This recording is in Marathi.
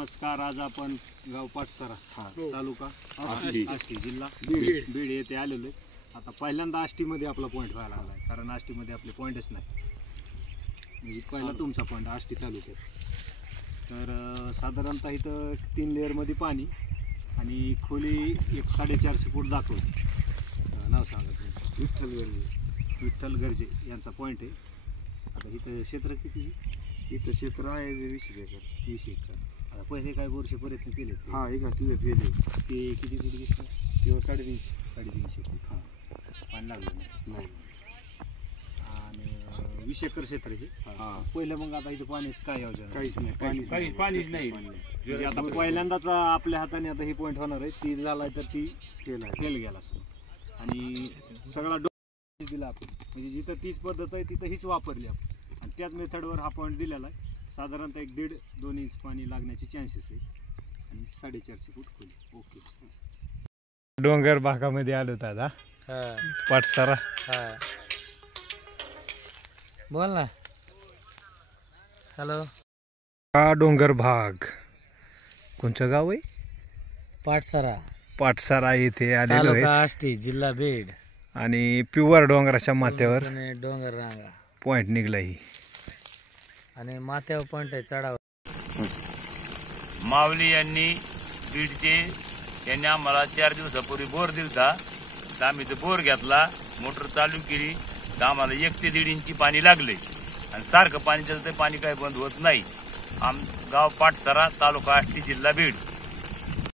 नमस्कार. आज आपण गाव पाटसरा तालुका आष्टी जिल्हा बीड येथे आलेलो आहे. आता पहिल्यांदा आष्टीमध्ये आपला पॉईंट व्हायला आला आहे, कारण आष्टीमध्ये आपले पॉईंटच नाही. म्हणजे पहिला तुमचा पॉईंट आष्टी तालुक्यात. तर साधारणतः इथं 3 लेअरमध्ये पाणी आणि खोली 450 फूट दाखवते. नाव सांगा तुम्ही. विठ्ठल गर्जे यांचा पॉईंट आहे. आता इथं क्षेत्र किती? इथं क्षेत्र आहे 20 एकर. 20 एकर. आता पहिले काय वर्ष प्रयत्न केले? हा एक तिथे फेल ते किती फूट घेतलं? किंवा 350 फूट. हां, पाणी लागलं नाही. आणि 20 एकर क्षेत्र हे. पहिलं मग आता इथं पाण्याचं काय योजना? काहीच नाही, पाणीच नाही. म्हणजे आता पहिल्यांदाच आपल्या हाताने आता ही पॉईंट होणार आहे. ती झाला तर ती फेल गेला असं. आणि सगळा दिला आपण, म्हणजे जिथं तीच पद्धत आहे तिथं हीच वापरली आपण आणि त्याच मेथडवर हा पॉईंट दिलेला आहे. साधारणतः 1.5-2 इंच पाणी लागण्याचे चान्सेस आहेत आणि 450 फूट खोली. ओके. डोंगर भागामध्ये आलो दादा. पाटसरा. बोल ना. हॅलो. हा डोंगर भाग कोणचं गाव आहे? पाटसरा येथे आलेलो आहे. आष्टी जिल्हा बीड आणि प्युअर डोंगराच्या माथ्यावर डोंगर रांगा पॉईंट निघला ही. आणि माथ्यावर पॉईंट आहे चढावर. माऊली यांनी बीडचे यांनी आम्हाला 4 दिवसापूर्वी बोर दिलता. तर आम्ही तो बोर घेतला, मोटर चालू केली, तर आम्हाला 1 ते 1.5 इंची पाणी लागले आणि सारखं पाणी चालतं, पाणी काही बंद होत नाही. गाव पाटसरा तालुका आष्टी जिल्हा बीड.